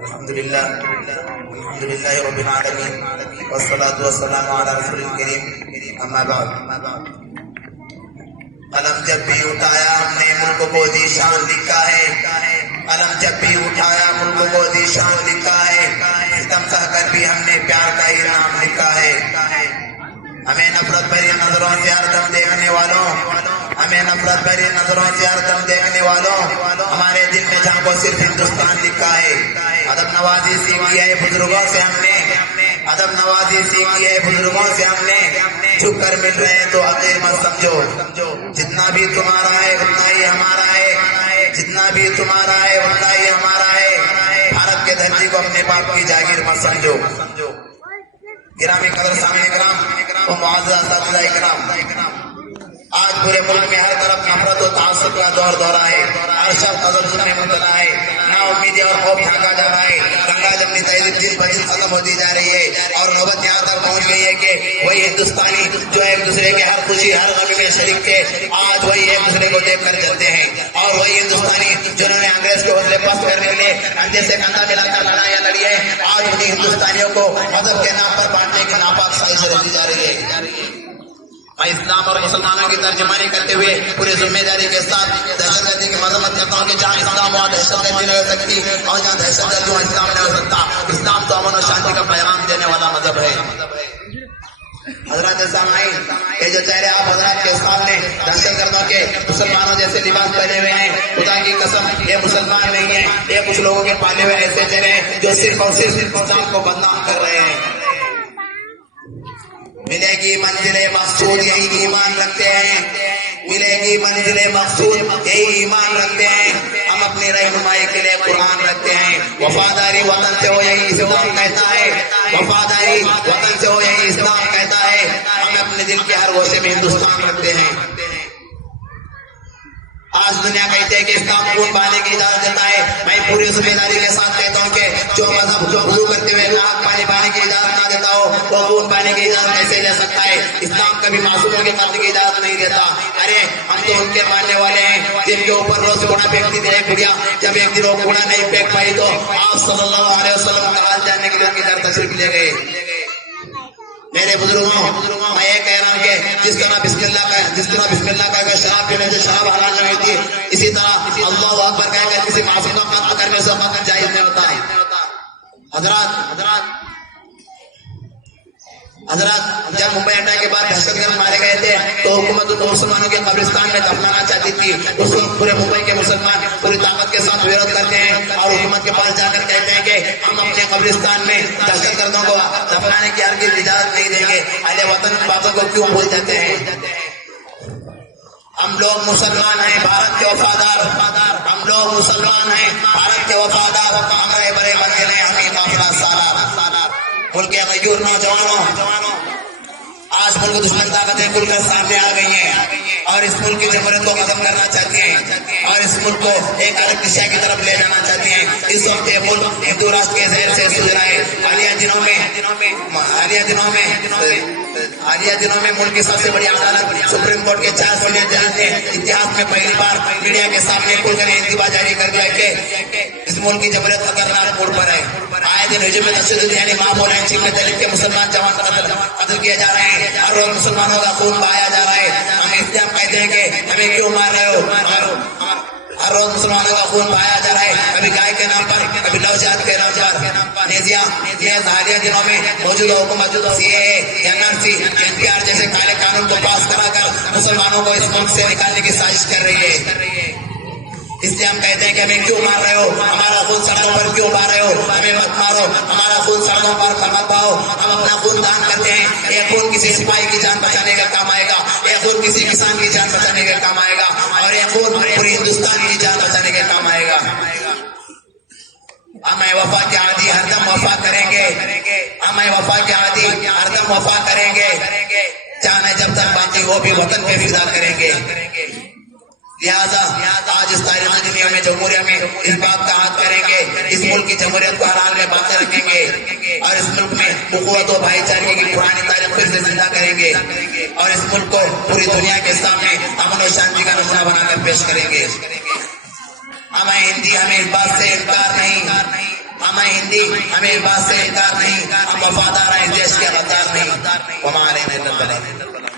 الحمدللہ رب العالمین والصلاة والسلام علی رسول الکریم، اما بعد۔ قلم جب بھی اٹھایا ہم نے ملک کو ذیشان لکھا ہے، قلم جب بھی اٹھایا ملک کو ذیشان لکھا ہے، ستم سہ کر بھی ہم نے پیار کا ہی نام لکھا ہے۔ ہمیں نفرت بھری نظروں سے ہر دم دیکھنے والوں، ہمیں نفرت بھری نظروں سے ہر دم دیکھنے والوں، ہمارے دل میں جھانکو صرف ہندوستان لکھا ہے۔ ادب نوازی سیکھی ہے بزرگوں سے ہم نے، ادب نوازی سیکھی ہے بزرگوں سے ہم نے، جھک کر مل رہے ہیں تو حقیر مت سمجھو، جتنا بھی تمہارا ہے اتنا ہی ہمارا ہے، جتنا بھی تمہارا ہے اتنا ہی ہمارا ہے۔ بھارت کے دھرتی کو اپنے باپ کی جاگیر مت سمجھو۔ گرامی قدر سامعین کرام و معزز اساتذہ کرام، آج پورے ملک میں ہر طرف نفرت و تعصب کا دور دورہ ہے، ہر شخص تذبذب میں مبتلا ہے، نا امیدی اور خوف ڈھانکا جا رہا ہے، گنگا جمنی تہذیب دن بہ دن ختم ہوتی جا رہی ہے، اور نوبت یہاں تک پہنچ گئی ہے کہ وہی ہندوستانی جو ایک دوسرے کے ہر خوشی ہر غم میں شریک تھے، آج وہی ایک دوسرے کو دیکھ کر جلتے ہیں، اور وہی ہندوستانی جنہوں نے انگریز کے حوصلے پست کرنے کے لیے کندھے سے کندھا ملا کر لڑائیاں لڑی ہے، آج انہیں ہندوستانیوں کو مذہب کے نام پر بانٹنے کی ناپاک سازش رچی جا رہی ہے۔ میں اسلام اور مسلمانوں کی ترجمانی کرتے ہوئے پوری ذمہ داری کے ساتھ دہشت گردی کی مذمت کرتا ہوں کہ جہاں اسلام وہاں دہشت گردی نہیں ہو سکتی، اور جہاں دہشت گردی وہاں اسلام نہیں ہو سکتا۔ اسلام تو امن و شانتی کا پیغام دینے والا مذہب ہے۔ حضرات سامعین، یہ جو چہرے آپ حضرات کے سامنے دہشت گردوں کے مسلمانوں جیسے لباس پہنے ہوئے ہیں، خدا کی قسم یہ مسلمان نہیں ہیں، یہ کچھ لوگوں کے پالے ہوئے ایسے چہرے ہیں جو صرف اور صرف اسلام کو بدنام کر رہے ہیں۔ ملے گی منزل مقصود یہی ایمان رکھتے ہیں، ملے گی منزل مقصود یہی ایمان رکھتے ہیں، ہم اپنی رہنمائی کے لیے قرآن رکھتے ہیں۔ وفاداری وطن سے ہو یہی اسلام کہتا ہے، وفاداری وطن سے ہو یہی اسلام کہتا ہے، ہم اپنے دل کے ہر گوشے میں ہندوستان رکھتے ہیں۔ آج دنیا کہتے ہیں کہ اسلام خون بہانے کی اجازت دیتا ہے، میں پوری ذمہ داری کے ساتھ کہتا ہوں کہ جو مذہب جو غلو کرتے ہوئے آگ پانی بہانے کی اجازت نہ دیتا ہو وہ خون بہانے کی اجازت کیسے دے سکتا ہے؟ اسلام کبھی معصوموں کے قتل کی اجازت نہیں دیتا۔ ارے ہم تو ان کے ماننے والے ہیں جن کے اوپر روز کوڑا پھینکتی تھی ایک گڑیا، جب ایک دن وہ کوڑا نہیں پھینک پائی تو آپ صلی اللہ علیہ وسلم کا حال جاننے کے لیے ان کی در تشریف لے گئے۔ میرے بزرگوں، میں یہ کہہ رہا ہوں کہ جس طرح بسم اللہ کا شراب پینے سے شراب حلال نہیں ہوتی، اسی طرح اللہ اکبر کہہ کر کسی معصوم کا قتل کرنے سے قتل جائز نہیں ہوتا۔ حضرات جب ممبئی اٹیک کے بعد دہشت گرد مارے گئے تھے تو حکومت ان مسلمانوں کے قبرستان میں دفنانا چاہتی تھی۔ اس وقت پورے ممبئی کے مسلمان پوری طاقت کے ساتھ ویرود کرتے ہیں اور حکومت کے پاس جا کر کہتے ہیں کہ ہم اپنے قبرستان میں دہشت گردوں کو دفنانے کی ہرگز اجازت نہیں دیں گے۔ اہل وطن کی باتوں کو کیوں بھول جاتے ہیں؟ ہم لوگ مسلمان ہیں، بھارت کے وفادار، ہم لوگ مسلمان ہیں، بھارت کے وفادار، ہمارے بڑے منزل ہیں، ہمیں قافلہ سالار۔ ملک کے غیور نوجوانوں، آج ملک دشمن طاقتیں کھل کر سامنے آ گئی ہیں اور اس ملک کی جمہوریت کو ختم کرنا چاہتی ہیں اور اس ملک کو ایک الگ دشا کی طرف لے جانا چاہتی ہیں۔ اس وقت یہ ملک ہندو راشٹر کے زہر سے سوج رہا ہے۔ حالیہ دنوں میں ملک کی سب سے بڑی عدالت سپریم کورٹ کے 4 سینئر جج نے اتحاد میں پہلی بار میڈیا کے سامنے کھل کر انتباہ جاری کر دیا کہ اس ملک کی جمہوریت خطرناک موڑ پر ہے۔ آئے دن ہجوم میں تشدد یعنی معمول ہیں، چین میں دلت کے مسلمان جوان قتل کیے جا رہے ہیں، ہر روز مسلمانوں کا خون بہایا جا رہا ہے۔ ہم احتجاج کہتے ہیں کہ ہمیں کیوں مار رہے ہو؟ ہر روز مسلمانوں کا خون بہایا جا رہا ہے، کبھی گائے کے نام پر، کبھی نوجات کے نام پر۔ حالیہ دنوں میں موجودہ حکومت CAA، NRC، NPR جیسے کالے قانون کو پاس کرا کر مسلمانوں کو اس ملک سے نکالنے کی سازش کر رہی ہے۔ اس لیے ہم کہتے ہیں کہ ہمیں کیوں مار رہے ہو؟ ہمارا خون سڑکوں پر کیوں بہا رہے ہو؟ ہمیں مت مارو، ہمارا خون سڑکوں پر مت بہاؤ۔ ہم اپنا خون دان کرتے ہیں، یہ خون کسی سپاہی کی جان بچانے کا کام آئے گا، یہ خون کسی کسان کی جان بچانے کا کام آئے گا، اور یہ خون پوری ہندوستان کی جان بچانے کا کام آئے گا۔ ہم وفا کے عادی ہر دم وفا کریں گے، ہم وفا کے عادی ہر دم وفا کریں گے، جانے جب تک باقی وہ بھی وطن پہ فدا کریں گے۔ لہذا آج اس تاریخی دنیا میں جمہوریہ میں اس بات کا عہد کریں گے، اس ملک کی جمہوریت کو ہر حال میں باقی رکھیں گے اور اس ملک میں اخوت و بھائی چارے کی پرانی تاریخ پھر سے زندہ کریں گے اور اس ملک کو پوری دنیا کے سامنے امن و شانتی کا نمونہ بنا کر پیش کریں گے۔ ہمیں ہندی ہمیں اس بات سے انکار نہیں، ہمیں ہندی ہمیں اس بات سے انکار نہیں، ہم وفادار ہیں دیش کے غدار نہیں. وما علینا الا البلاغ.